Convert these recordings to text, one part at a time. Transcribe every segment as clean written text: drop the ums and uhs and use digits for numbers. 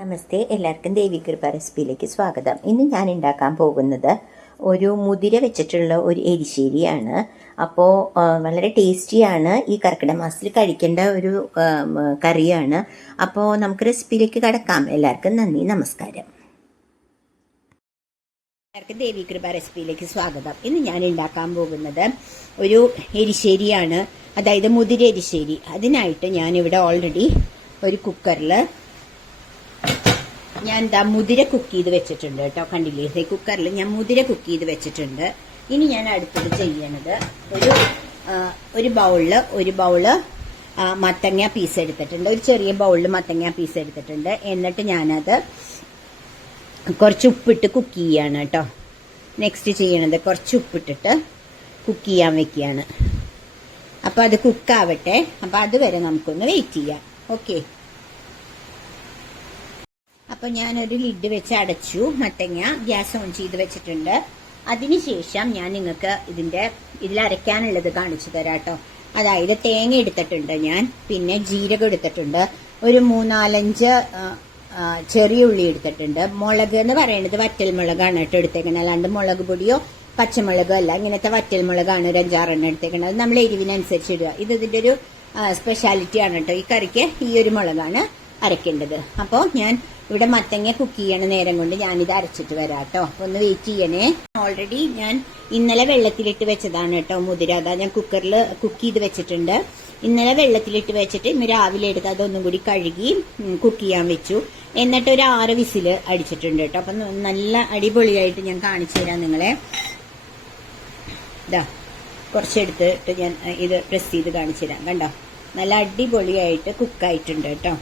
നമസ്തേ, എല്ലാവർക്കും ദേവികൃപ റെസിപ്പിയിലേക്ക് സ്വാഗതം. ഇന്ന് ഞാൻ ഉണ്ടാക്കാൻ പോകുന്നത് ഒരു മുതിര വെച്ചിട്ടുള്ള ഒരു എരിശ്ശേരിയാണ്. അപ്പോൾ വളരെ ടേസ്റ്റിയാണ്. ഈ കർക്കിടക മാസത്തിൽ കഴിക്കേണ്ട ഒരു കറിയാണ്. അപ്പോൾ നമുക്ക് റെസിപ്പിയിലേക്ക് കടക്കാം. എല്ലാവർക്കും നന്ദി, നമസ്കാരം. എല്ലാവർക്കും ദേവികൃപ റെസിപ്പിയിലേക്ക് സ്വാഗതം. ഇന്ന് ഞാൻ ഉണ്ടാക്കാൻ പോകുന്നത് ഒരു എരിശ്ശേരിയാണ്, അതായത് മുതിര എരിശ്ശേരി. അതിനായിട്ട് ഞാനിവിടെ ഓൾറെഡി ഒരു കുക്കറിൽ ഞാൻ മുതിര കുക്ക് ചെയ്ത് വെച്ചിട്ടുണ്ട് കേട്ടോ. കണ്ടില്ലേ, കുക്കറിൽ ഞാൻ മുതിര കുക്ക് ചെയ്ത് വെച്ചിട്ടുണ്ട്. ഇനി ഞാൻ അടുത്തത് ചെയ്യണത് ഒരു ബൗള് മത്തങ്ങ പീസ് എടുത്തിട്ടുണ്ട്. ഒരു ചെറിയ ബൗളിൽ മത്തങ്ങ പീസ് എടുത്തിട്ടുണ്ട്. എന്നിട്ട് ഞാനത് കുറച്ച് ഉപ്പിട്ട് കുക്ക് ചെയ്യാണ് കേട്ടോ. നെക്സ്റ്റ് ചെയ്യണത് കുറച്ച് ഉപ്പിട്ടിട്ട് കുക്ക് ചെയ്യാൻ വെക്കുകയാണ്. അപ്പോൾ അത് കുക്കാവട്ടെ. അപ്പോൾ അതുവരെ നമുക്കൊന്ന് വെയിറ്റ് ചെയ്യാം. ഓക്കെ. അപ്പോൾ ഞാനൊരു ലിഡ് വെച്ച് അടച്ചു. മത്തങ്ങ ഗ്യാസ് ഓൺ ചെയ്ത് വെച്ചിട്ടുണ്ട്. അതിനുശേഷം ഞാൻ നിങ്ങൾക്ക് ഇതിൽ അരയ്ക്കാനുള്ളത് കാണിച്ചു തരാം കേട്ടോ. അതായത് തേങ്ങ എടുത്തിട്ടുണ്ട് ഞാൻ, പിന്നെ ജീരകം എടുത്തിട്ടുണ്ട്, ഒരു 3-4 ചെറിയ ഉള്ളി എടുത്തിട്ടുണ്ട്. മുളക് എന്ന് പറയുന്നത് വറ്റൽ മുളകാണ് കേട്ടോ എടുത്തേക്കുന്നത്, അല്ലാണ്ട് മുളക് പൊടിയോ പച്ചമുളകോ അല്ല. ഇങ്ങനത്തെ വറ്റൽ മുളകാണ് ഒരു 5-6 എടുത്തേക്കുന്നത്. അത് നമ്മൾ എരിവിനനുസരിച്ച് ഇടുക. ഇതിന്റെ ഒരു സ്പെഷ്യാലിറ്റി ആണ് കേട്ടോ. ഈ കറിക്ക് ഈ ഒരു മുളകാണ് അരയ്ക്കേണ്ടത്. അപ്പോൾ ഞാൻ ഇവിടെ മത്തങ്ങ കുക്ക് ചെയ്യണ നേരം കൊണ്ട് ഞാനിത് അരച്ചിട്ട് വരാം കേട്ടോ. ഒന്ന് വെയിറ്റ് ചെയ്യണേ. ഓൾറെഡി ഞാൻ ഇന്നലെ വെള്ളത്തിലിട്ട് വെച്ചതാണ് കേട്ടോ മുതിര. അതാ ഞാൻ കുക്കറിൽ കുക്ക് ചെയ്ത് വെച്ചിട്ടുണ്ട്. ഇന്നലെ വെള്ളത്തിലിട്ട് വെച്ചിട്ട് ഇന്ന് രാവിലെ എടുത്ത് അതൊന്നും കൂടി കഴുകി കുക്ക് ചെയ്യാൻ വെച്ചു. എന്നിട്ട് ഒരു 6 വിസില് അടിച്ചിട്ടുണ്ട് കേട്ടോ. അപ്പം നല്ല അടിപൊളിയായിട്ട് ഞാൻ കാണിച്ചു തരാം നിങ്ങളെ. ഇതാ കുറച്ചെടുത്തിട്ട് ഞാൻ ഇത് പ്രസ് ചെയ്ത് കാണിച്ചു തരാം. കണ്ടോ, നല്ല അടിപൊളിയായിട്ട് കുക്കായിട്ടുണ്ട് കേട്ടോ.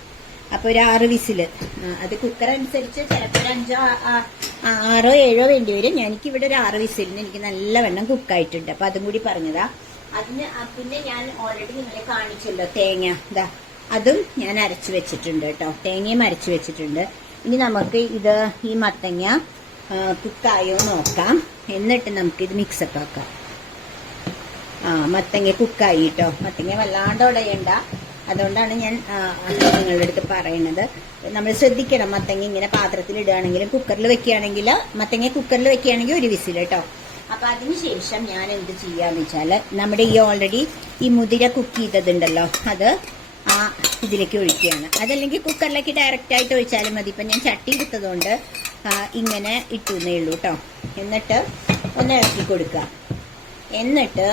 അപ്പൊ ഒരു 6 വിസില്, അത് കുക്കർ അനുസരിച്ച് ചിലപ്പോൾ ഒരു 5-6 7 വേണ്ടി വരും. എനിക്കിവിടെ ഒരു 6 വിസിലിന് എനിക്ക് നല്ലവണ്ണം കുക്കായിട്ടുണ്ട്. അപ്പൊ അതും കൂടി പറഞ്ഞതാ. പിന്നെ ഞാൻ ഓൾറെഡി നിങ്ങളെ കാണിച്ചല്ലോ തേങ്ങ, ഇതാ അതും ഞാൻ അരച്ചു വെച്ചിട്ടുണ്ട് കേട്ടോ. തേങ്ങയും അരച്ചു വെച്ചിട്ടുണ്ട്. ഇനി നമുക്ക് ഈ മത്തങ്ങ കുക്കായോ നോക്കാം. എന്നിട്ട് നമുക്ക് ഇത് മിക്സപ്പ് ആക്കാം. മത്തങ്ങ കുക്കായി കേട്ടോ. മത്തങ്ങ വല്ലാണ്ട് ഉടയണ്ട. അതുകൊണ്ടാണ് ഞാൻ നിങ്ങളുടെ അടുത്ത് പറയുന്നത്. നമ്മൾ ശ്രദ്ധിക്കണം, മത്തങ്ങ ഇങ്ങനെ പാത്രത്തിൽ ഇടുകയാണെങ്കിലും കുക്കറിൽ വെക്കുകയാണെങ്കിൽ മത്തങ്ങ കുക്കറിൽ വെക്കുകയാണെങ്കിൽ 1 വിസിൽ കേട്ടോ. അപ്പൊ അതിനുശേഷം ഞാൻ എന്ത് ചെയ്യാന്ന് വെച്ചാൽ നമ്മുടെ ഓൾറെഡി ഈ മുതിര കുക്ക് ചെയ്തതുണ്ടല്ലോ, അത് ഇതിലേക്ക് ഒഴിക്കുകയാണ്. അതല്ലെങ്കിൽ കുക്കറിലേക്ക് ഡയറക്റ്റ് ആയിട്ട് ഒഴിച്ചാലും മതി. ഇപ്പൊ ഞാൻ ചട്ടി എടുത്തതുകൊണ്ട് ഇങ്ങനെ ഇട്ടുന്നേ ഉള്ളൂ കേട്ടോ. എന്നിട്ട് ഒന്ന് ഇളക്കി കൊടുക്കുക. എന്നിട്ട്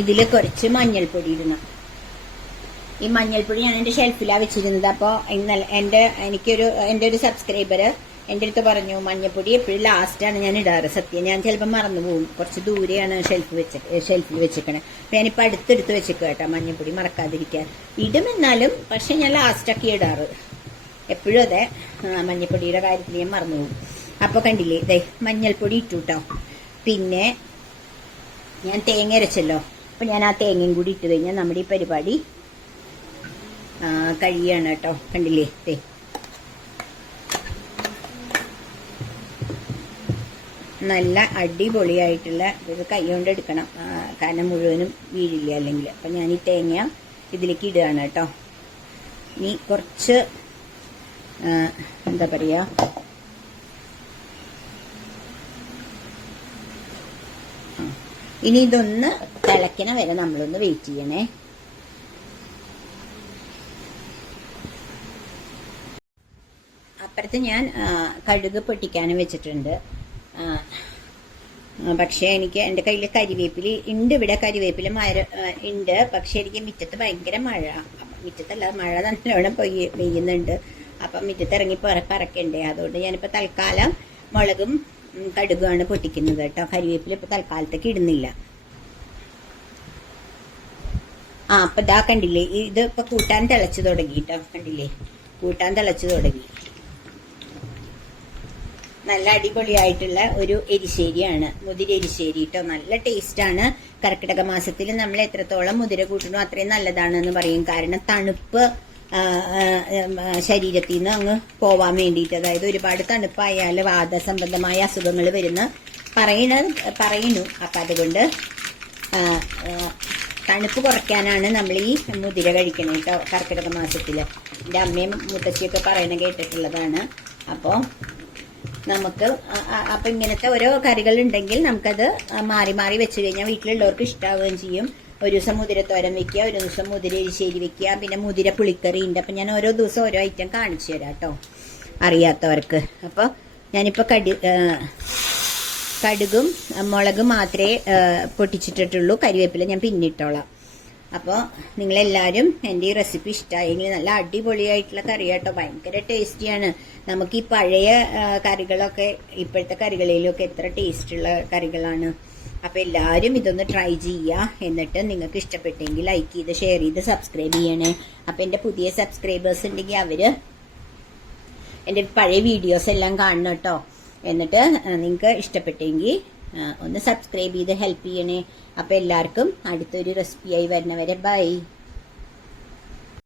ഇതില് കുറച്ച് മഞ്ഞൾപ്പൊടി ഇടണം. ഈ മഞ്ഞൾപ്പൊടി ഞാൻ എന്റെ ഷെൽഫിലാണ് വെച്ചിരുന്നത്. അപ്പോൾ ഇന്നലെ എന്റെ ഒരു സബ്സ്ക്രൈബർ എന്റെ അടുത്ത് പറഞ്ഞു, മഞ്ഞൾപ്പൊടി എപ്പോഴും ലാസ്റ്റാണ് ഞാൻ ഇടാറ്. സത്യം, ഞാൻ ചിലപ്പോൾ മറന്നു പോകും. കുറച്ച് ദൂരെയാണ് ഷെൽഫിൽ വെച്ചിരിക്കണേ. അപ്പൊ ഞാനിപ്പോൾ അടുത്തെടുത്ത് വെച്ചിരിക്കുക കേട്ടോ, മഞ്ഞൾപ്പൊടി മറക്കാതിരിക്കാൻ. ഇടുമെന്നാലും പക്ഷെ ഞാൻ ലാസ്റ്റൊക്കെ ഇടാറ് എപ്പോഴും. അതെ, മഞ്ഞൾപ്പൊടിയുടെ കാര്യത്തിൽ ഞാൻ മറന്നു പോകും. അപ്പൊ കണ്ടില്ലേ, ഇതേ മഞ്ഞൾപ്പൊടി ഇട്ടു കേട്ടോ. പിന്നെ ഞാൻ തേങ്ങ അരച്ചല്ലോ, അപ്പൊ ഞാൻ ആ തേങ്ങയും കൂടി ഇട്ട് കഴിഞ്ഞാൽ നമ്മുടെ ഈ പരിപാടി കഴിയാണ് കേട്ടോ. കണ്ടില്ലേ, നല്ല അടിപൊളിയായിട്ടുള്ള ഇത് കൈ കൊണ്ട് എടുക്കണം, കാരണം മുഴുവനും വീഴില്ല അല്ലെങ്കിൽ. അപ്പൊ ഞാൻ ഈ തേങ്ങ ഇതിലേക്ക് ഇടുകയാണ് കേട്ടോ. ഇനി കുറച്ച് എന്താ പറയാ, ഇനി ഇതൊന്ന് തിളയ്ക്കണ വരെ നമ്മളൊന്ന് വെയിറ്റ് ചെയ്യണേ. അപ്പുറത്ത് ഞാൻ കടുക് പൊട്ടിക്കാനും വെച്ചിട്ടുണ്ട്. പക്ഷെ എനിക്ക് എൻ്റെ കയ്യിൽ കരിവേപ്പില ഉണ്ട്. ഇവിടെ കരിവേപ്പില ഉണ്ട്. പക്ഷെ എനിക്ക് മുറ്റത്ത് ഭയങ്കര മഴ, മുറ്റത്തല്ല മഴ നല്ലോണം പെയ്യുന്നുണ്ട്. അപ്പം മുറ്റത്ത് ഇറങ്ങി പറക്കണ്ടേ. അതുകൊണ്ട് ഞാനിപ്പോൾ തൽക്കാലം മുളകും കടുകാണ് പൊട്ടിക്കുന്നത് കേട്ടോ. കരിവേപ്പില ഇപ്പൊ തൽക്കാലത്തേക്ക് ഇടുന്നില്ല. അപ്പൊ ഇതാ കണ്ടില്ലേ, ഇത് ഇപ്പൊ കൂട്ടാൻ തിളച്ചു തുടങ്ങി കേട്ടോ. കണ്ടില്ലേ, കൂട്ടാൻ തിളച്ചു തുടങ്ങി. നല്ല അടിപൊളിയായിട്ടുള്ള ഒരു എരിശ്ശേരിയാണ്, മുതിര എരിശ്ശേരി കേട്ടോ. നല്ല ടേസ്റ്റാണ്. കർക്കിടക മാസത്തിൽ നമ്മൾ എത്രത്തോളം മുതിര കൂട്ടണോ അത്രയും നല്ലതാണെന്ന് പറയും. കാരണം തണുപ്പ് ശരീരത്തിൽ നിന്ന് അങ്ങ് പോവാൻ വേണ്ടിയിട്ട്. അതായത് ഒരുപാട് തണുപ്പായാൽ വാദസംബന്ധമായ അസുഖങ്ങൾ പറയുന്നു. അപ്പൊ അതുകൊണ്ട് തണുപ്പ് കുറയ്ക്കാനാണ് നമ്മൾ ഈ മുതിര കഴിക്കണത് കേട്ടോ കർക്കിടക മാസത്തില്. എൻ്റെ അമ്മയും മുത്തശ്ശിയൊക്കെ പറയണ കേട്ടിട്ടുള്ളതാണ്. അപ്പോൾ നമുക്ക് അപ്പൊ ഇങ്ങനത്തെ ഓരോ കറികൾ ഉണ്ടെങ്കിൽ നമുക്കത് മാറി മാറി വെച്ച് കഴിഞ്ഞാൽ വീട്ടിലുള്ളവർക്ക് ഇഷ്ടാവുകയും ചെയ്യും. ഒരു ദിവസം മുതിരത്തോരൻ വെക്കുക, ഒരു ദിവസം മുതിര എരിശ്ശേരി വെക്കുക, പിന്നെ മുതിര പുളിക്കറി ഉണ്ട്. അപ്പൊ ഞാൻ ഓരോ ദിവസം ഓരോ ഐറ്റം കാണിച്ചു തരാം കേട്ടോ അറിയാത്തവർക്ക്. അപ്പൊ ഞാനിപ്പോ കടുകും മുളകും മാത്രമേ പൊട്ടിച്ചിട്ടിട്ടുള്ളൂ. കരിവേപ്പില ഞാൻ പിന്നിട്ടോളാം. അപ്പോൾ നിങ്ങളെല്ലാവരും എൻ്റെ ഈ റെസിപ്പി ഇഷ്ടമായെങ്കിൽ നല്ല അടിപൊളിയായിട്ടുള്ള കറി കേട്ടോ, ഭയങ്കര ടേസ്റ്റിയാണ്. നമുക്ക് ഈ പഴയ കറികളൊക്കെ ഇപ്പോഴത്തെ കറികളിലൊക്കെ എത്ര ടേസ്റ്റുള്ള കറികളാണ്. അപ്പോൾ എല്ലാവരും ഇതൊന്ന് ട്രൈ ചെയ്യുക. എന്നിട്ട് നിങ്ങൾക്ക് ഇഷ്ടപ്പെട്ടെങ്കിൽ ലൈക്ക് ചെയ്ത് ഷെയർ ചെയ്ത് സബ്സ്ക്രൈബ് ചെയ്യണേ. അപ്പോൾ എൻ്റെ പുതിയ സബ്സ്ക്രൈബേഴ്സ് ഉണ്ടെങ്കിൽ അവർ എൻ്റെ പഴയ വീഡിയോസ് എല്ലാം കാണണം കേട്ടോ. എന്നിട്ട് നിങ്ങൾക്ക് ഇഷ്ടപ്പെട്ടെങ്കിൽ ഒന്ന് സബ്സ്ക്രൈബ് ചെയ്ത് ഹെൽപ്പ് ചെയ്യണേ. അപ്പോൾ എല്ലാവർക്കും അടുത്തൊരു റെസിപ്പിയായി വരുന്നവരെ ബൈ.